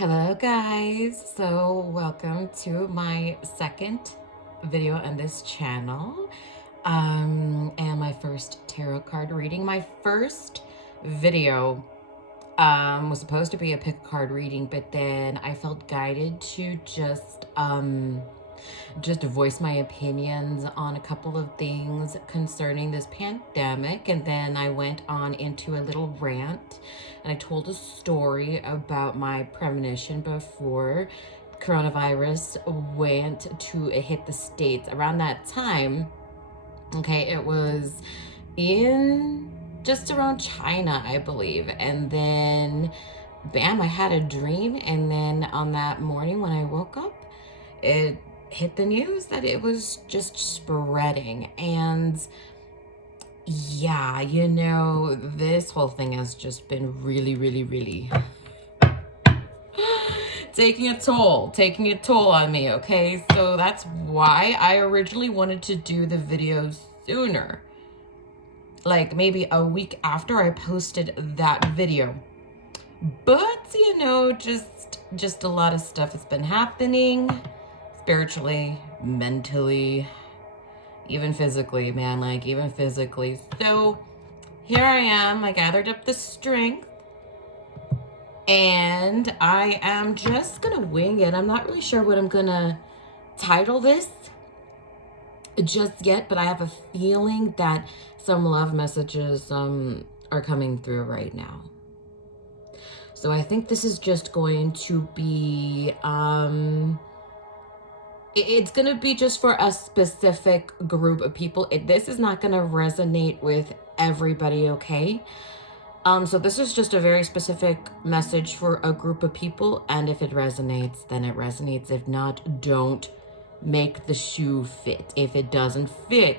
Hello guys, so welcome to my second video on this channel and my first tarot card reading. My first video was supposed to be a pick a card reading, but then I felt guided to just voice my opinions on a couple of things concerning this pandemic. And then I went on into a little rant and I told a story about my premonition before coronavirus went to hit the States. Around that time, okay, it was in just around China, I believe. And then bam, I had a dream. And then on that morning when I woke up, it hit the news that it was just spreading. And yeah, this whole thing has just been really taking a toll on me. Okay, so that's why I originally wanted to do the video sooner, like maybe a week after I posted that video. But just a lot of stuff has been happening spiritually, mentally, even physically, man, like even physically. So here I am, I gathered up the strength and I am just gonna wing it. I'm not really sure what I'm gonna title this just yet, but I have a feeling that some love messages are coming through right now. So I think this is just going to be it's going to be just for a specific group of people. This is not going to resonate with everybody, okay? So this is just a very specific message for a group of people, and if it resonates, then it resonates. If not, don't make the shoe fit. If it doesn't fit,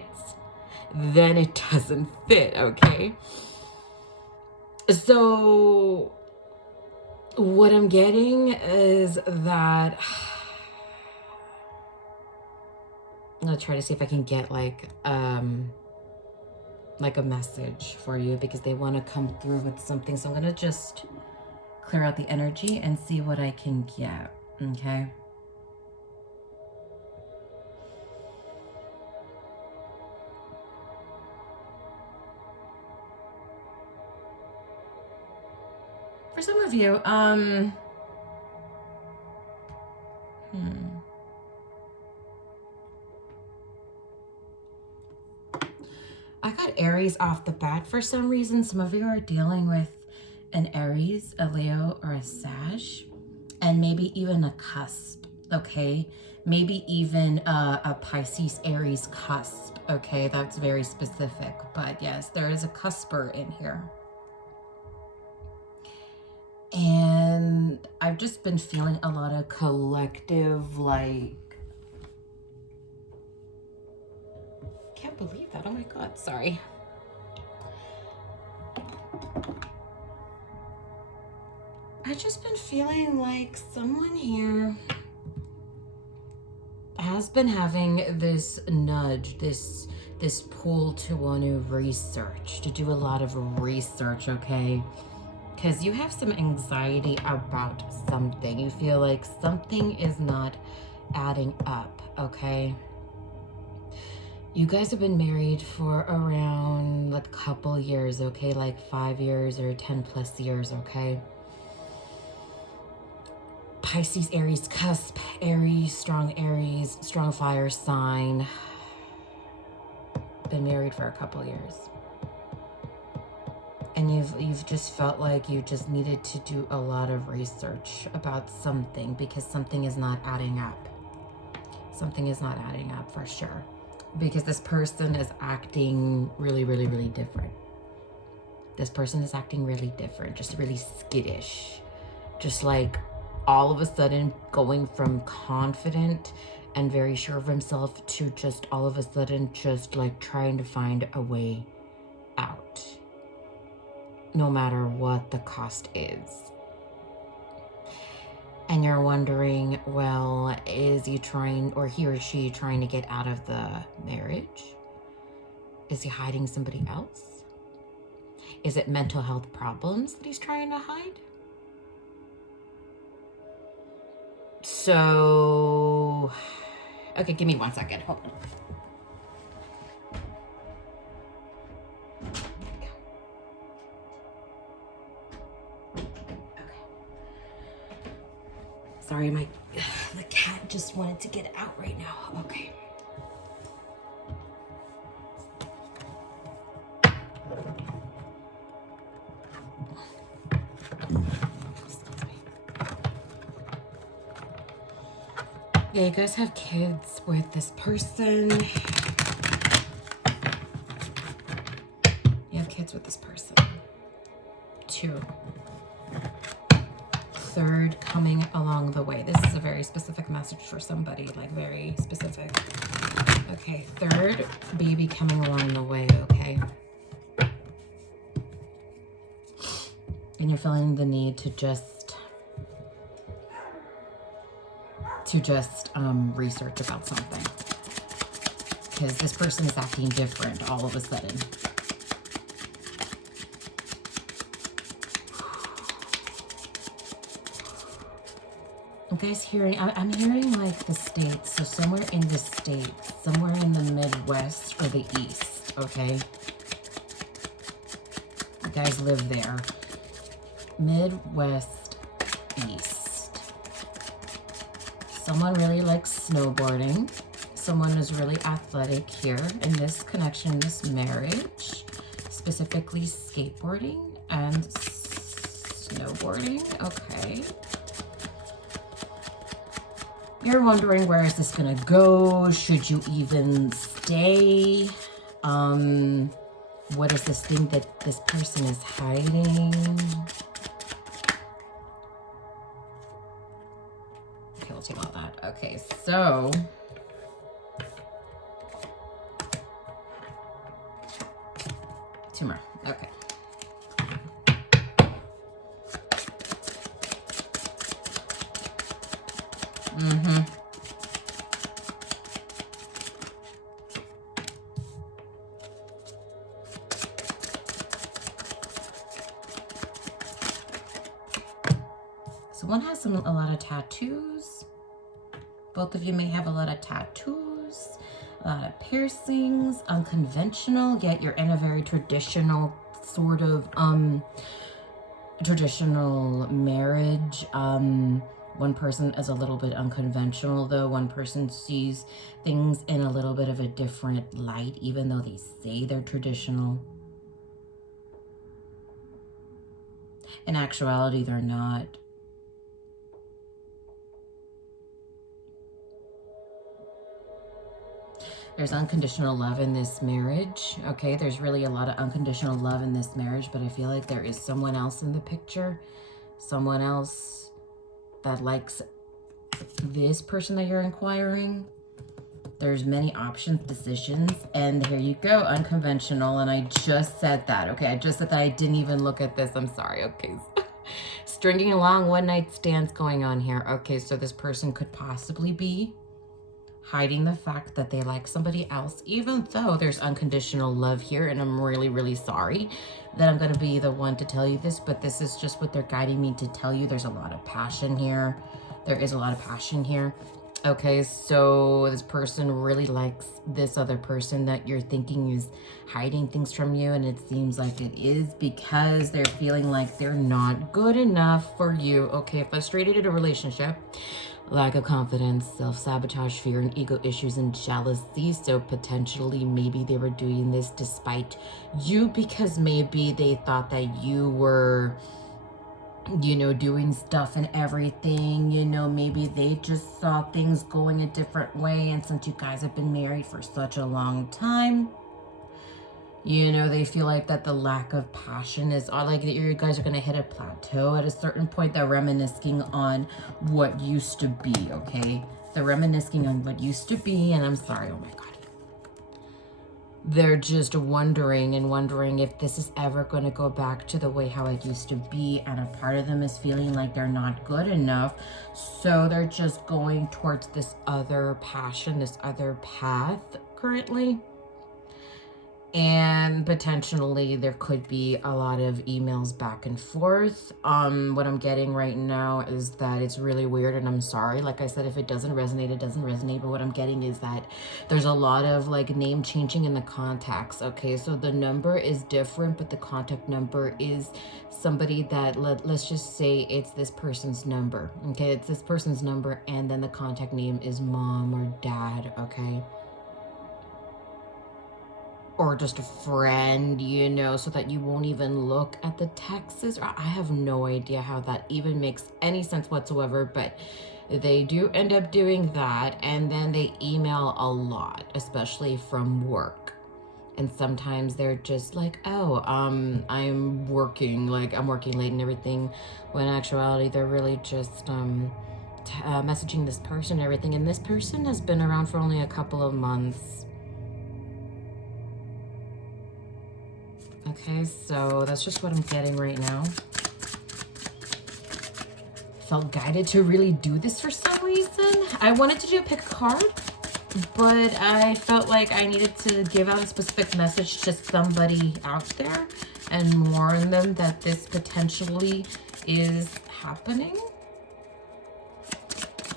then it doesn't fit, okay? So what I'm getting is that I'm gonna try to see if I can get like a message for you, because they want to come through with something. So I'm gonna just clear out the energy and see what I can get. Okay. For some of you, I got Aries off the bat for some reason. Some of you are dealing with an Aries, a Leo, or a Sag, and maybe even a cusp, okay? Maybe even a Pisces Aries cusp, okay? That's very specific, but yes, there is a cusper in here. And I've just been feeling a lot of collective, like, can't believe that. Oh my God, sorry. I've just been feeling like someone here has been having this nudge, this pull to want to research, to do a lot of research, okay? Because you have some anxiety about something. You feel like something is not adding up, okay? You guys have been married for around a couple years, okay? Like 5 years or 10 plus years, okay? Pisces, Aries, cusp, Aries, strong fire sign. Been married for a couple years. And you've just felt like you just needed to do a lot of research about something, because something is not adding up. Something is not adding up for sure. Because this person is acting really different. This person is acting really different, just really skittish. Just like all of a sudden going from confident and very sure of himself to just all of a sudden just like trying to find a way out, no matter what the cost is. And you're wondering, well, is he trying, or he or she trying to get out of the marriage? Is he hiding somebody else? Is it mental health problems that he's trying to hide? So, okay, give me 1 second. Hold on. Sorry, the cat just wanted to get out right now. Okay. Yeah, you guys have kids with this person. You have kids with this person. 2. 3rd coming along the way. This is a very specific message for somebody, like very specific. Okay, 3rd baby coming along the way, okay? And you're feeling the need to just research about something, because this person is acting different all of a sudden. You guys hearing, I'm hearing like the States, so somewhere in the States, somewhere in the Midwest or the East, okay? You guys live there. Midwest, East. Someone really likes snowboarding. Someone is really athletic here in this connection, this marriage, specifically skateboarding and snowboarding. Okay. You're wondering, where is this gonna go? Should you even stay? What is this thing that this person is hiding? Okay, we'll take all that. Okay, so tumor. Okay. So one has a lot of tattoos. Both of you may have a lot of tattoos, a lot of piercings, unconventional, yet you're in a very traditional sort of traditional marriage. One person is a little bit unconventional, though. One person sees things in a little bit of a different light, even though they say they're traditional. In actuality, they're not. There's unconditional love in this marriage, okay? There's really a lot of unconditional love in this marriage, but I feel like there is someone else in the picture. Someone else that likes this person that you're inquiring. There's many options, decisions, and here you go, unconventional, and I just said that, okay? I just said that. I didn't even look at this. I'm sorry, okay? Stringing along, one night stands going on here. Okay, so this person could possibly be hiding the fact that they like somebody else, even though there's unconditional love here, and I'm really, really sorry that I'm going to be the one to tell you this, but this is just what they're guiding me to tell you. There's a lot of passion here. There is a lot of passion here. Okay, so this person really likes this other person that you're thinking is hiding things from you, and it seems like it is, because they're feeling like they're not good enough for you. Okay, frustrated in a relationship, lack of confidence, self-sabotage, fear, and ego issues, and jealousy. So potentially maybe they were doing this despite you, because maybe they thought that you were, you know, doing stuff and everything. You know, maybe they just saw things going a different way, and since you guys have been married for such a long time, you know, they feel like that the lack of passion is, or like that you guys are going to hit a plateau at a certain point. They're reminiscing on what used to be, okay? They're reminiscing on what used to be, and I'm sorry, oh my God. They're just wondering if this is ever going to go back to the way how it used to be, and a part of them is feeling like they're not good enough, so they're just going towards this other passion, this other path currently. And potentially there could be a lot of emails back and forth. What I'm getting right now is that it's really weird, and I'm sorry. Like I said, if it doesn't resonate, it doesn't resonate. But what I'm getting is that there's a lot of like name changing in the contacts. Okay, so the number is different, but the contact number is somebody that let's just say it's this person's number. Okay, it's this person's number, and then the contact name is mom or dad. Okay, or just a friend, you know, so that you won't even look at the texts. I have no idea how that even makes any sense whatsoever, but they do end up doing that. And then they email a lot, especially from work. And sometimes they're just like, oh, I'm working late and everything, when in actuality they're really just messaging this person and everything. And this person has been around for only a couple of months. Okay, so that's just what I'm getting right now. Felt guided to really do this for some reason. I wanted to do pick a card, but I felt like I needed to give out a specific message to somebody out there and warn them that this potentially is happening.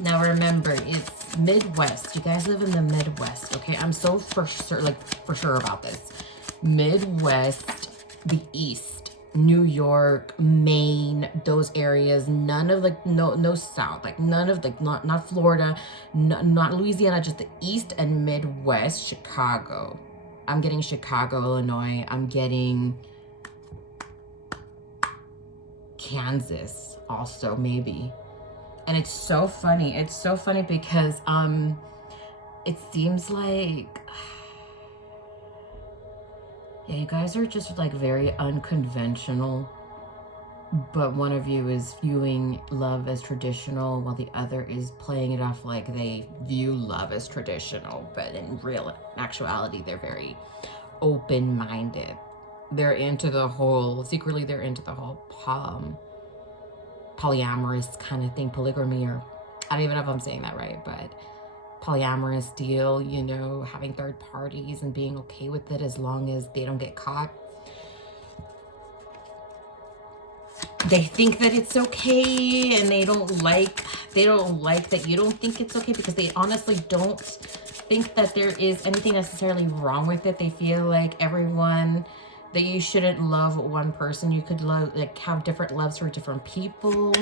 Now remember, it's Midwest. You guys live in the Midwest, okay? I'm so for sure about this. Midwest, the East, New York, Maine, those areas, none of like no South, like none of like not Florida, not Louisiana, just the East and Midwest. Chicago, I'm getting Chicago, Illinois, I'm getting Kansas also maybe. And it's so funny because it seems like, yeah, you guys are just like very unconventional, but one of you is viewing love as traditional while the other is playing it off like they view love as traditional, but in real actuality, they're very open-minded. They're into the whole, secretly they're into the whole polyamorous kind of thing, polygamy, or I don't even know if I'm saying that right, but polyamorous deal, you know, having third parties and being okay with it as long as they don't get caught. They think that it's okay, and they don't like that you don't think it's okay, because they honestly don't think that there is anything necessarily wrong with it. They feel like that you shouldn't love one person. You could have different loves for different people.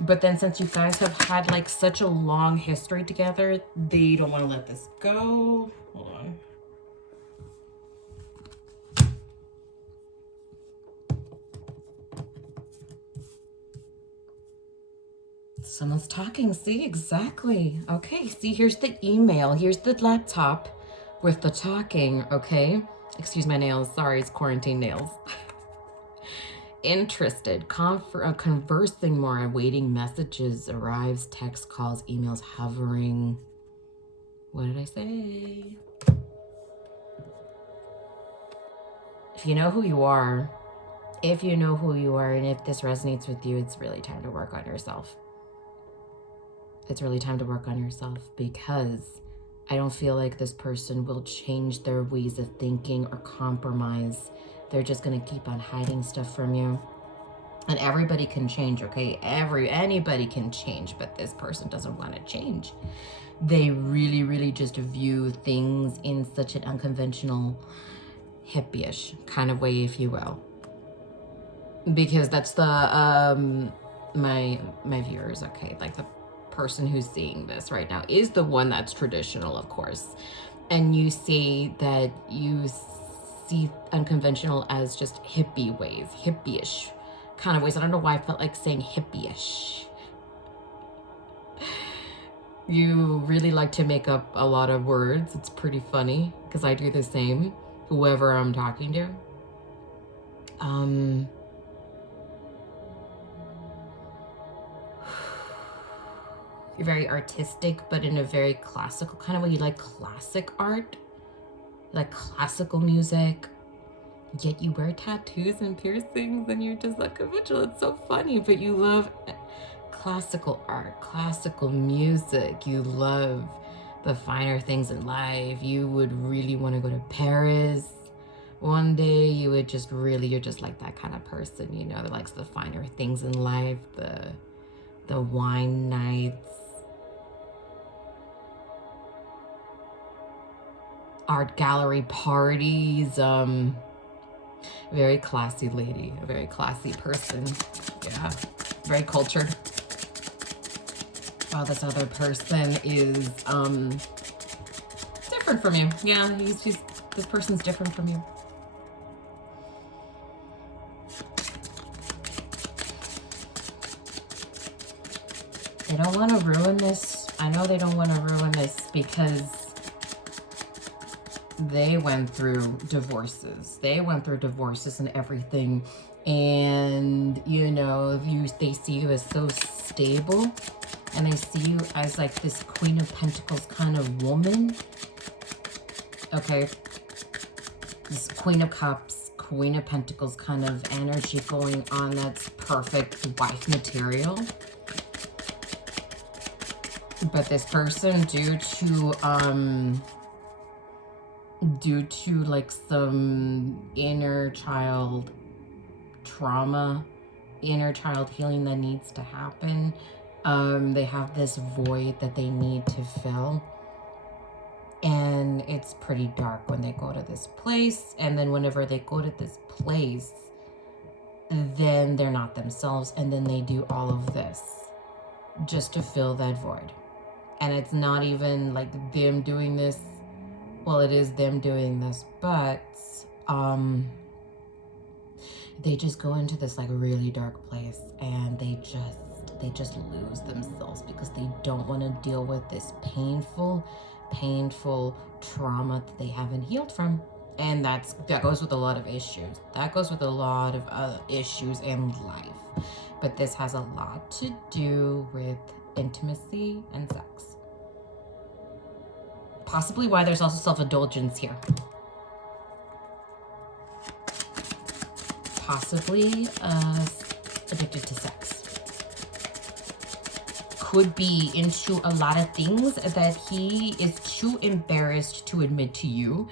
But then since you guys have had like such a long history together, they don't want to let this go. Hold on. Someone's talking. See, exactly. Okay, see, here's the email. Here's the laptop with the talking, okay? Excuse my nails. Sorry, it's quarantine nails. Interested, conversing more, awaiting messages, arrives, text, calls, emails, hovering. What did I say? If you know who you are, and if this resonates with you, it's really time to work on yourself. It's really time to work on yourself, because I don't feel like this person will change their ways of thinking or compromise. They're just going to keep on hiding stuff from you. And everybody can change, okay? Anybody can change, but this person doesn't want to change. They really, really just view things in such an unconventional, hippie-ish kind of way, if you will. Because that's the, my viewers, okay? Like the person who's seeing this right now is the one that's traditional, of course. And you say that you see unconventional as just hippie ways, hippie-ish kind of ways. I don't know why I felt like saying hippie-ish. You really like to make up a lot of words. It's pretty funny, because I do the same, whoever I'm talking to. You're very artistic, but in a very classical kind of way. You like classic art, you like classical music, yet you wear tattoos and piercings, and you're just unconventional. It's so funny, but you love classical art, classical music. You love the finer things in life. You would really want to go to Paris. one day you would just really, you're just like that kind of person, you know, that likes the finer things in life, the wine nights, art gallery parties, very classy lady, a very classy person. Yeah, very cultured. While this other person is different from you. Yeah, this person's different from you. They don't want to ruin this. I know they don't want to ruin this because they went through divorces. They went through divorces and everything. And, you know, they see you as so stable. And they see you as like this Queen of Pentacles kind of woman. Okay. This Queen of Cups, Queen of Pentacles kind of energy going on. That's perfect wife material. But this person, due to like some inner child trauma, inner child healing that needs to happen, they have this void that they need to fill. And it's pretty dark when they go to this place. And then whenever they go to this place, then they're not themselves. And then they do all of this just to fill that void. And it's not even like them doing this. Well, it is them doing this, but they just go into this like really dark place, and they just lose themselves because they don't want to deal with this painful trauma that they haven't healed from. And that goes with a lot of issues. That goes with a lot of issues in life. But this has a lot to do with intimacy and sex. Possibly why there's also self-indulgence here. Possibly addicted to sex. Could be into a lot of things that he is too embarrassed to admit to you.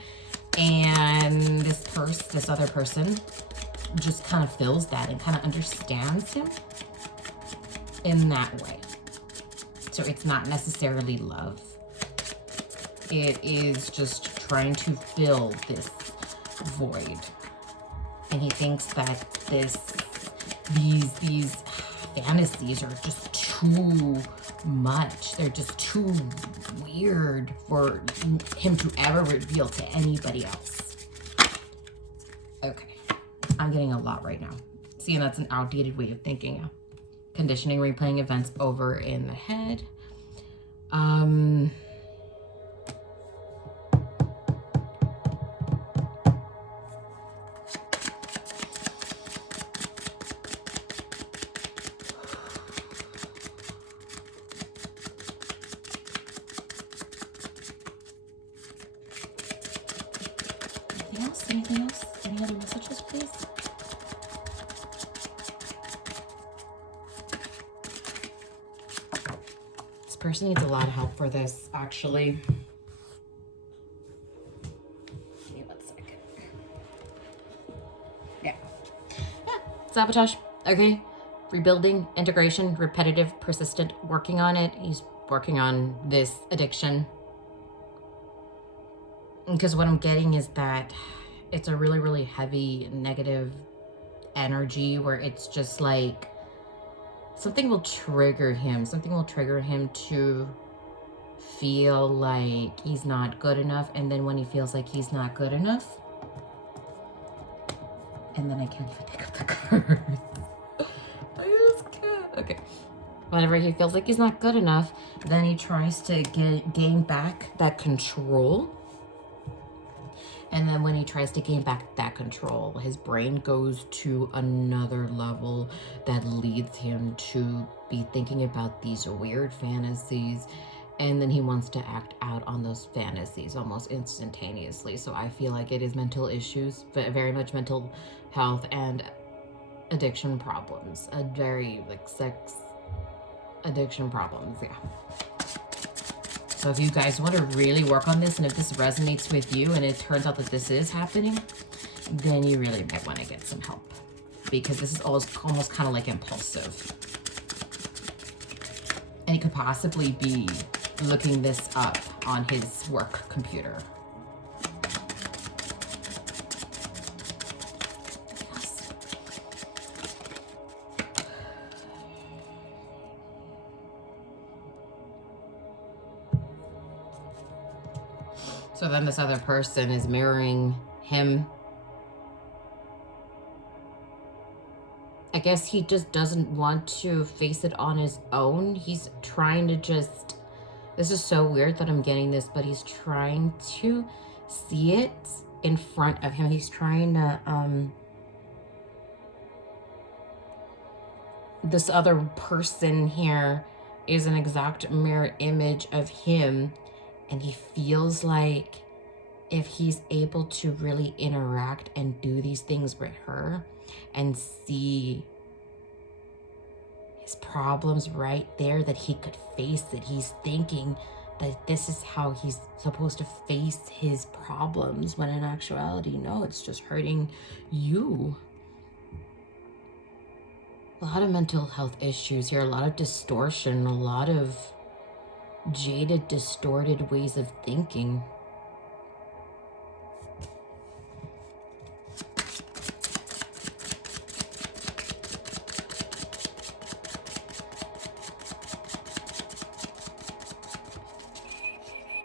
And this other person just kind of feels that and kind of understands him in that way. So it's not necessarily love. It is just trying to fill this void. And he thinks that these fantasies are just too much. They're just too weird for him to ever reveal to anybody else. Okay. I'm getting a lot right now. See, and that's an outdated way of thinking. Conditioning, replaying events over in the head. Anything else? Any other messages, please? This person needs a lot of help for this, actually. Give me 1 second. Yeah. Sabotage. Okay. Rebuilding, integration, repetitive, persistent, working on it. He's working on this addiction. Because what I'm getting is that it's a really, really heavy negative energy where it's just like something will trigger him. Something will trigger him to feel like he's not good enough. And then when he feels like he's not good enough, and then I can't even pick up the cards. I just can't. Okay. Whenever he feels like he's not good enough, then he tries to gain back that control. And then when he tries to gain back that control, his brain goes to another level that leads him to be thinking about these weird fantasies. And then he wants to act out on those fantasies almost instantaneously. So I feel like it is mental issues, but very much mental health and addiction problems. A very like sex addiction problems, yeah. So if you guys want to really work on this, and if this resonates with you and it turns out that this is happening, then you really might want to get some help, because this is almost kind of like impulsive. And he could possibly be looking this up on his work computer. So then this other person is mirroring him. I guess he just doesn't want to face it on his own. He's trying to just... This is so weird that I'm getting this, but he's trying to see it in front of him. He's trying to... This other person here is an exact mirror image of him. And he feels like if he's able to really interact and do these things with her and see his problems right there, that he could face it. He's thinking that this is how he's supposed to face his problems, when in actuality, no, it's just hurting you. A lot of mental health issues here, a lot of distortion, a lot of jaded, distorted ways of thinking.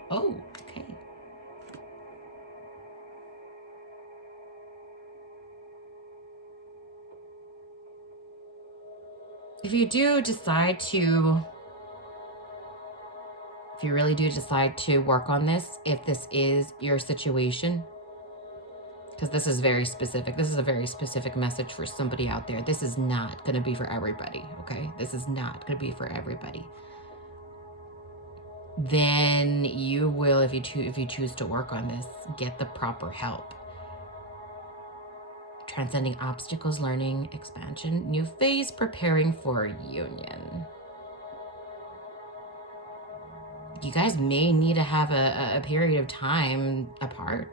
Oh, okay. If you do decide to... If you really do decide to work on this, if this is your situation, because this is very specific. This is a very specific message for somebody out there. This is not going to be for everybody, okay? This is not going to be for everybody. Then you will, if you choose to work on this, get the proper help. Transcending obstacles, learning, expansion, new phase, preparing for union. You guys may need to have a period of time apart.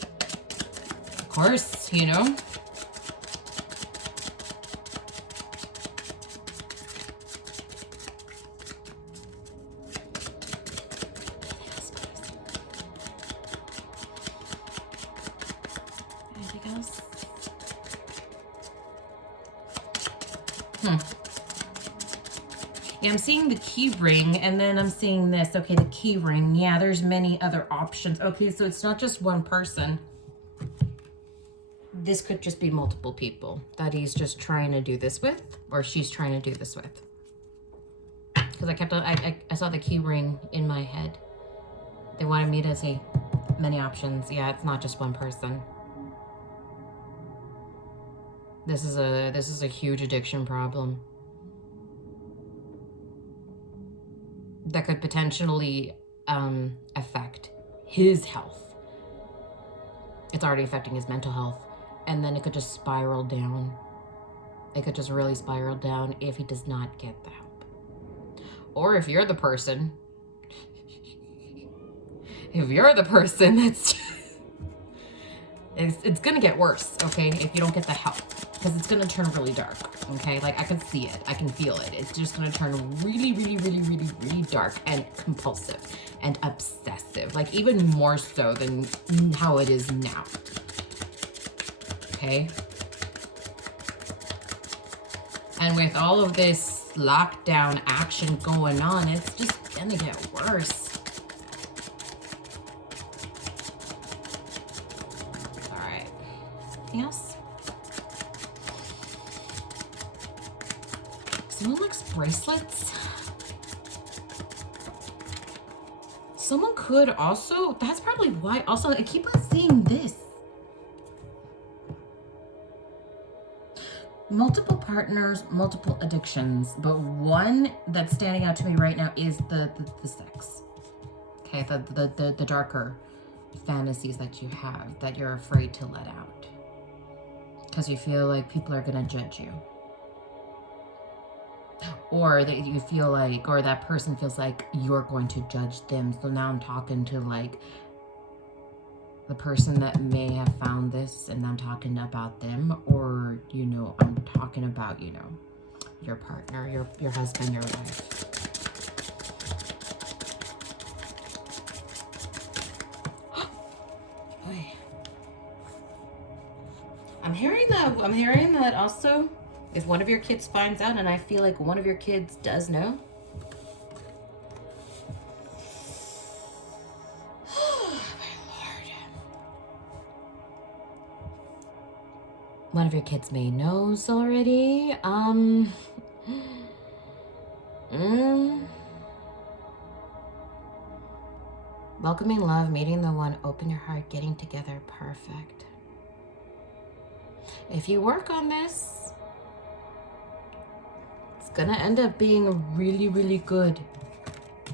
Of course, you know. Anything else? Yeah, I'm seeing the key ring, and then I'm seeing this. Okay, the key ring. Yeah, there's many other options. Okay, so it's not just one person. This could just be multiple people that he's just trying to do this with, or she's trying to do this with. Because I saw the key ring in my head. They wanted me to say many options. Yeah, it's not just one person. This is a huge addiction problem that could potentially affect his health. It's already affecting his mental health, and then it could just spiral down. It could just really spiral down if he does not get the help. Or if you're the person, that's it's gonna get worse, okay, if you don't get the help, because it's gonna turn really dark, okay? Like, I can see it, I can feel it. It's just gonna turn really, really, really, really, really dark and compulsive and obsessive, like even more so than how it is now, okay? And with all of this lockdown action going on, it's just gonna get worse. Yes. Someone likes bracelets. Someone could also, that's probably why. Also, I keep on seeing this. Multiple partners, multiple addictions, but one that's standing out to me right now is the sex. Okay, the darker fantasies that you have that you're afraid to let out. Because you feel like people are going to judge you. Or that you feel like, or that person feels like you're going to judge them. So now I'm talking to like the person that may have found this, and I'm talking about them, or, you know, I'm talking about, you know, your partner, your husband, your wife. I'm hearing that also, if one of your kids finds out, and I feel like one of your kids does know. One of your kids may knows already. Welcoming love, meeting the one, open your heart, getting together, perfect. If you work on this, it's gonna end up being really, really good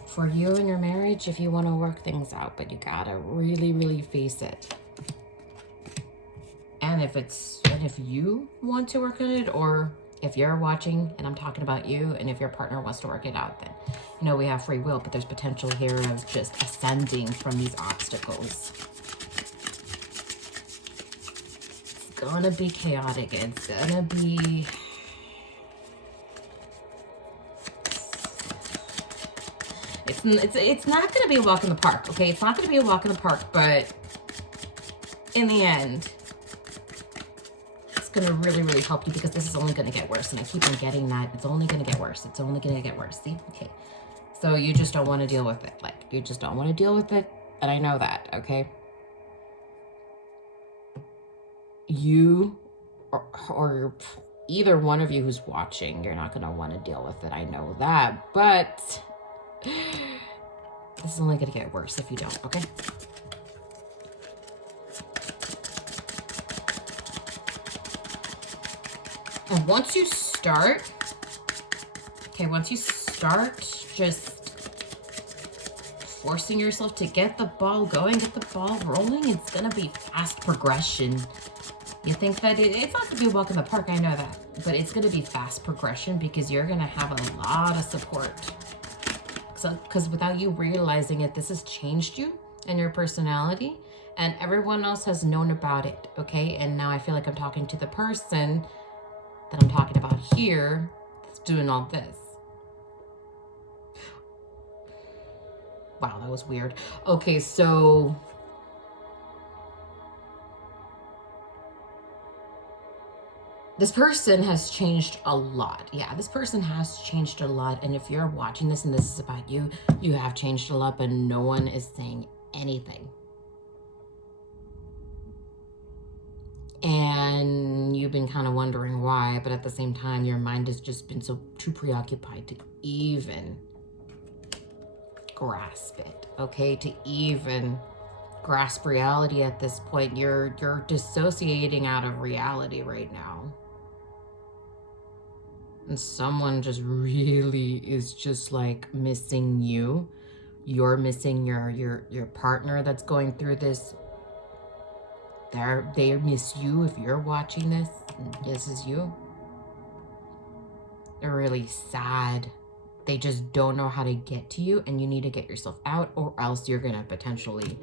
for you and your marriage if you want to work things out, but you gotta really, really face it. And if you want to work on it, or if you're watching and I'm talking about you, and if your partner wants to work it out, then you know we have free will, but there's potential here of just ascending from these obstacles. It's gonna be chaotic. It's gonna be... It's not gonna be a walk in the park, okay? It's not gonna be a walk in the park, but in the end, going to really, really help you, because this is only going to get worse. And I keep on getting that. It's only going to get worse. It's only going to get worse. See? Okay. So you just don't want to deal with it. Like, you just don't want to deal with it. And I know that, okay? You or either one of you who's watching, you're not going to want to deal with it. I know that. But this is only going to get worse if you don't, okay? And once you start just forcing yourself to get the ball going, get the ball rolling, it's going to be fast progression. You think that it's not going to be a walk in the park, I know that. But it's going to be fast progression, because you're going to have a lot of support. Because without you realizing it, this has changed you and your personality. And everyone else has known about it, okay? And now I feel like I'm talking to the person that I'm talking about here that's doing all this. Wow, that was weird. Okay, so this person has changed a lot. Yeah, this person has changed a lot. And if you're watching this and this is about you, you have changed a lot, but no one is saying anything. And you've been kind of wondering why, but at the same time, your mind has just been too preoccupied to even grasp it, okay? To even grasp reality at this point. You're dissociating out of reality right now. And someone just really is just like missing you. You're missing your partner that's going through this. They miss you if you're watching this. This is you. They're really sad. They just don't know how to get to you, and you need to get yourself out, or else you're gonna potentially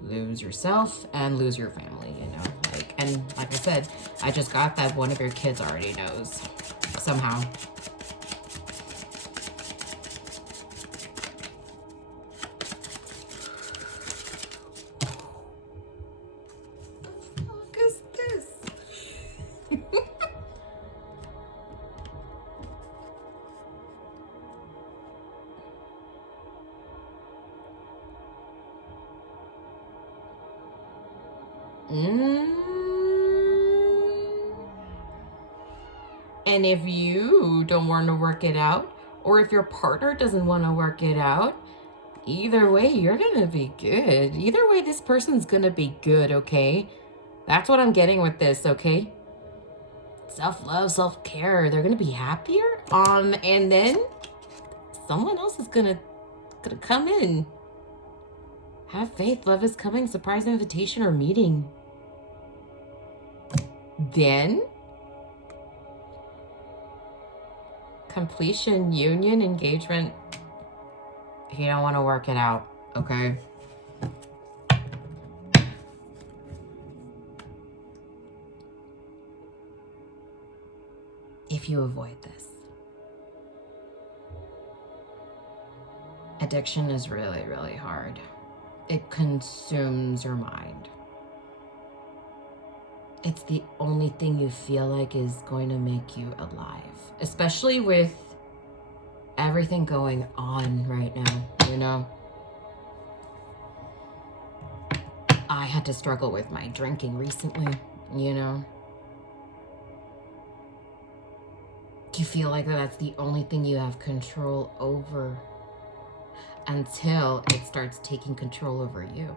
lose yourself and lose your family, you know? And like I said, I just got that one of your kids already knows somehow. And if you don't want to work it out, or if your partner doesn't want to work it out, either way, you're going to be good. Either way, this person's going to be good, okay? That's what I'm getting with this, okay? Self-love, self-care. They're going to be happier. And then someone else is going to come in. Have faith. Love is coming. Surprise invitation or meeting. Then completion, union, engagement. You don't want to work it out, okay? if you avoid this. Addiction is really, really hard. It consumes your mind. It's the only thing you feel like is going to make you alive, especially with everything going on right now, you know? I had to struggle with my drinking recently, you know? You feel like that's the only thing you have control over until it starts taking control over you.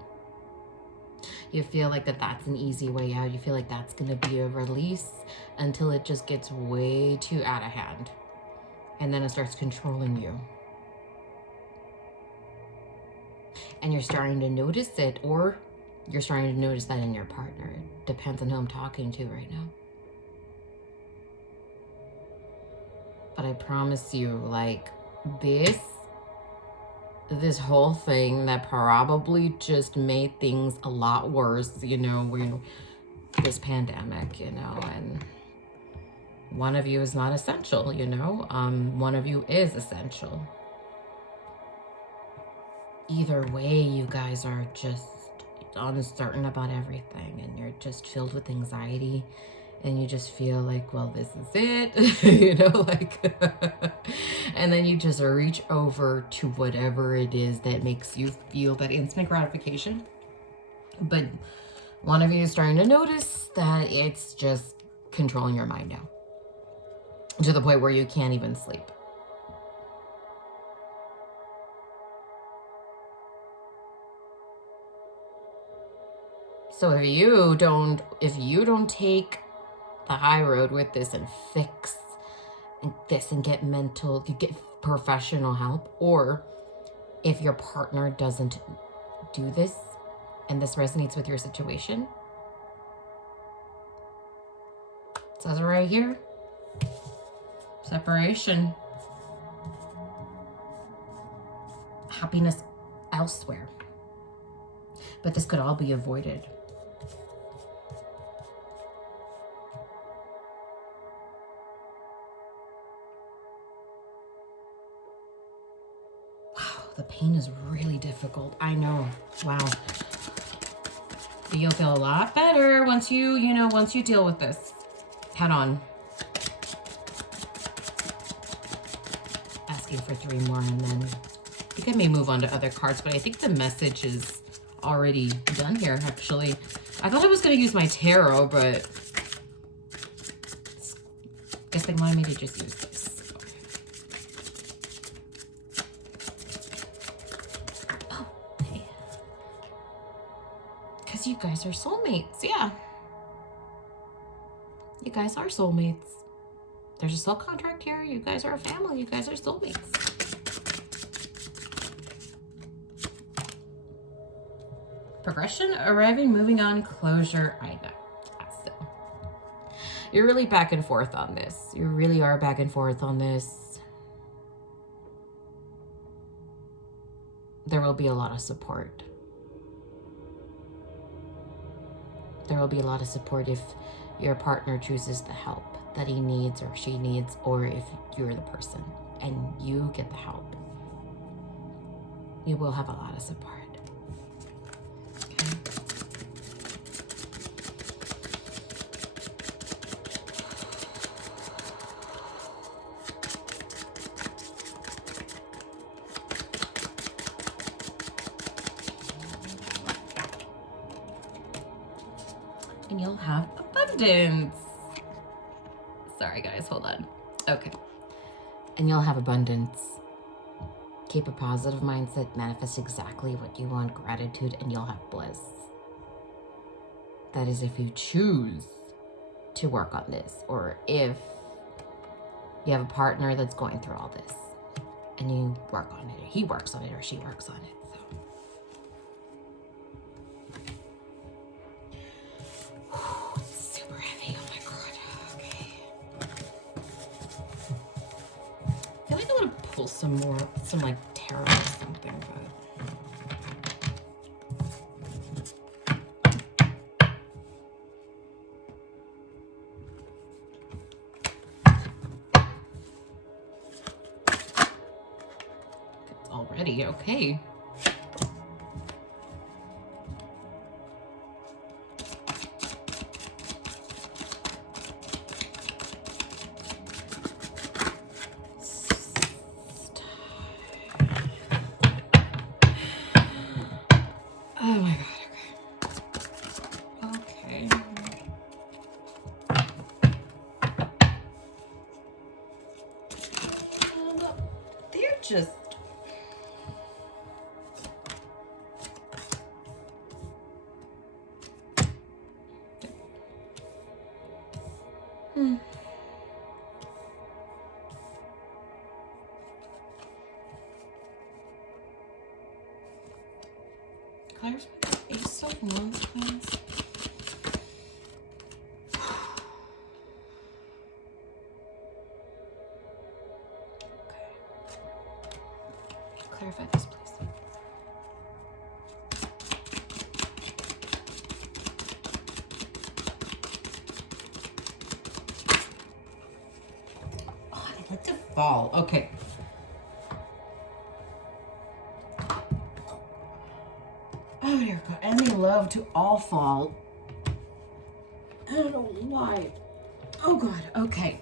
You feel like that's an easy way out. You feel like that's going to be a release until it just gets way too out of hand. And then it starts controlling you. And you're starting to notice it, or you're starting to notice that in your partner. It depends on who I'm talking to right now. But I promise you, like, this whole thing that probably just made things a lot worse, you know, this pandemic, you know, and one of you is not essential, you know, one of you is essential. Either way, you guys are just uncertain about everything, and you're just filled with anxiety, and you just feel like, well, this is it, you know, like, and then you just reach over to whatever it is that makes you feel that instant gratification. But one of you is starting to notice that it's just controlling your mind now, to the point where you can't even sleep. So if you don't take the high road with this and fix this and get you get professional help, or if your partner doesn't do this and this resonates with your situation, it says it right here, separation, happiness elsewhere. But this could all be avoided. The pain is really difficult. I know. Wow. But you'll feel a lot better once you deal with this head on. Asking for 3 more, and then I think I may move on to other cards, but I think the message is already done here, actually. I thought I was going to use my tarot, but I guess they wanted me to just use this. You guys are soulmates, yeah. You guys are soulmates. There's a soul contract here. You guys are a family. You guys are soulmates. Progression, arriving, moving on, closure. I know. So you're really back and forth on this. You really are back and forth on this. There will be a lot of support. There will be a lot of support if your partner chooses the help that he needs or she needs, or if you're the person and you get the help. You will have a lot of support. Okay. And you'll have abundance. Sorry guys, hold on. Okay. And you'll have abundance. Keep a positive mindset, manifest exactly what you want, gratitude, and you'll have bliss. That is if you choose to work on this, or if you have a partner that's going through all this and you work on it, or he works on it, or she works on it. Some like tarot or something, but already. Okay. Oh my God. Okay. They're just. Clarify the Ace of Wands, please. Okay. Clarify this, please. Oh, I'd like to fall. Okay. Oh, dear God. And they love to all fall. I don't know why. Oh, God. Okay.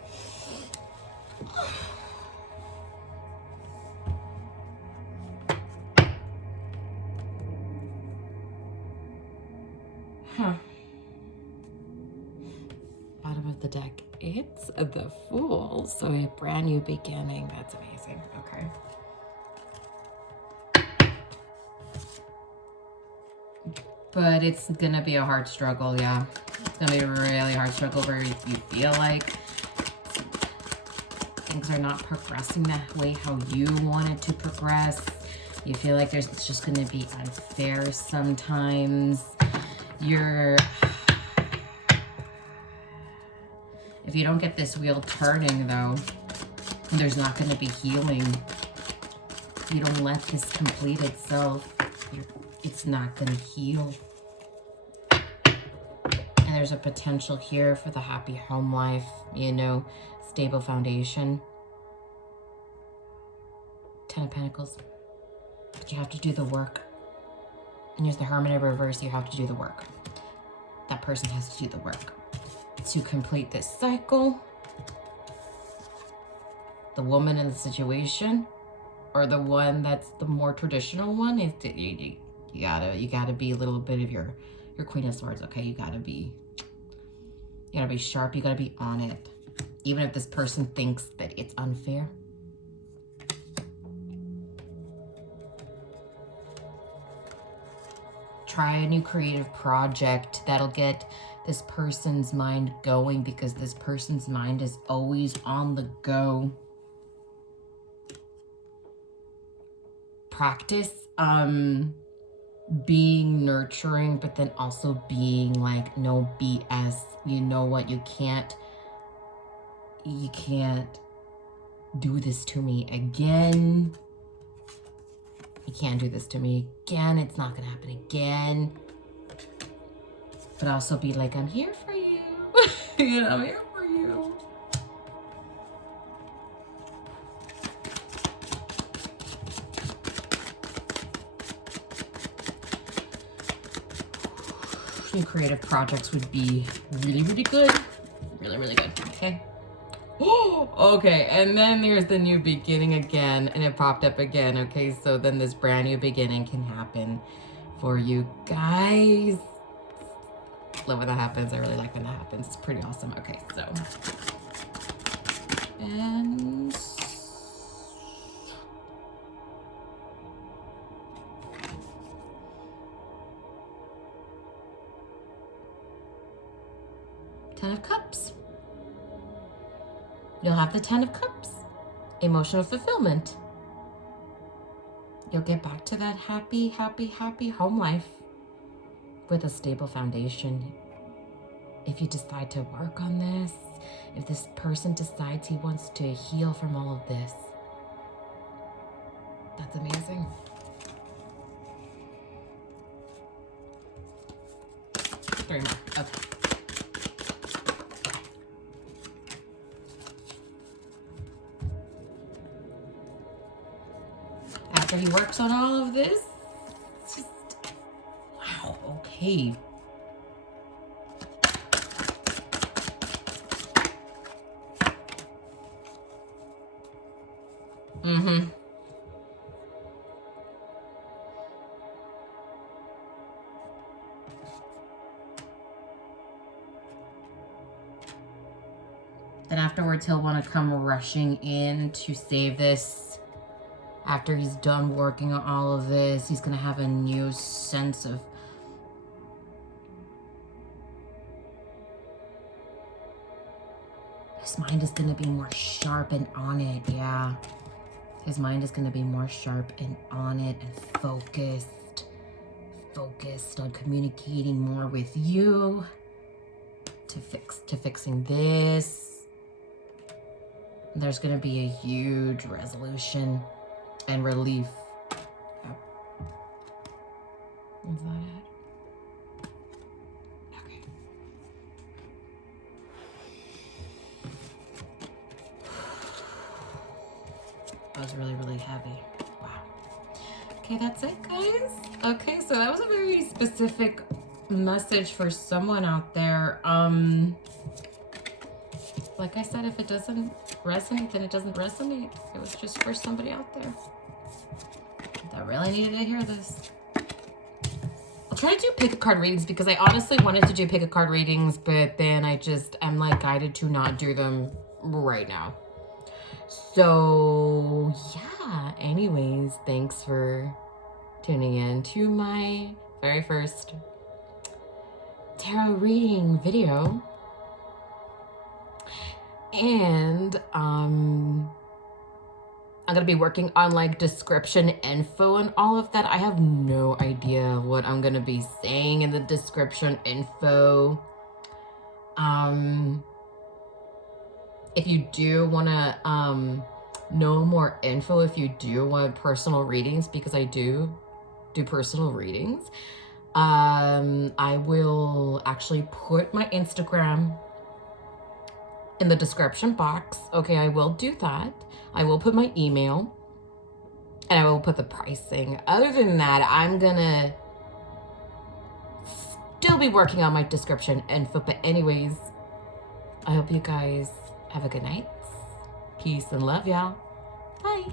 Huh. Bottom of the deck. It's the Fool. So a brand new beginning. That's amazing. Okay. But it's gonna be a hard struggle, yeah. It's gonna be a really hard struggle where you feel like things are not progressing that way how you want it to progress. You feel like it's just gonna be unfair sometimes. If you don't get this wheel turning though, there's not gonna be healing. If you don't let this complete itself, it's not gonna heal. And there's a potential here for the happy home life, you know, stable foundation. Ten of Pentacles. But you have to do the work. And here's the Hermit in reverse. You have to do the work. That person has to do the work to complete this cycle. The woman in the situation, or the one that's the more traditional one, is you gotta be a little bit of your Queen of Swords. Okay, you gotta be sharp. You gotta be on it, even if this person thinks that it's unfair. Try a new creative project that'll get this person's mind going, because this person's mind is always on the go. Practice being nurturing, but then also being like, no BS. You know what? You can't do this to me again. You can't do this to me again. It's not gonna happen again. But also be like, I'm here for you. You know, I'm here for you. New creative projects would be really, really good. Really, really good. Okay. Oh, okay. And then there's the new beginning again, and it popped up again. Okay, so then this brand new beginning can happen for you guys. Love when that happens. I really like when that happens. It's pretty awesome. Okay, so. And. Ten of Cups. You'll have the Ten of Cups. Emotional fulfillment. You'll get back to that happy, happy, happy home life with a stable foundation. If you decide to work on this, if this person decides he wants to heal from all of this, that's amazing. Three more. Okay. after he works on all of this, it's just, wow, okay. Mm-hmm. Then afterwards, he'll want to come rushing in to save this. After he's done working on all of this, he's going to have a new sense of... His mind is going to be more sharp and on it, yeah. His mind is going to be more sharp and on it and focused. Focused on communicating more with you. To fixing this. There's going to be a huge resolution and relief. Yep. Is that it? Okay. That was really, really heavy. Wow. Okay, that's it, guys. Okay, so that was a very specific message for someone out there. Like I said, if it doesn't resonate, then it doesn't resonate. It was just for somebody out there that really needed to hear this. I'll try to do pick a card readings because I honestly wanted to do pick a card readings, but then I'm like guided to not do them right now. So yeah, anyways, thanks for tuning in to my very first tarot reading video. And I'm gonna be working on like description info and all of that. I have no idea what I'm gonna be saying in the description info. If you do wanna know more info, if you do want personal readings, because I do personal readings, I will actually put my Instagram in the description box. Okay, I will do that. I will put my email and I will put the pricing. Other than that, I'm gonna still be working on my description info. But anyways, I hope you guys have a good night. Peace and love, y'all. Bye.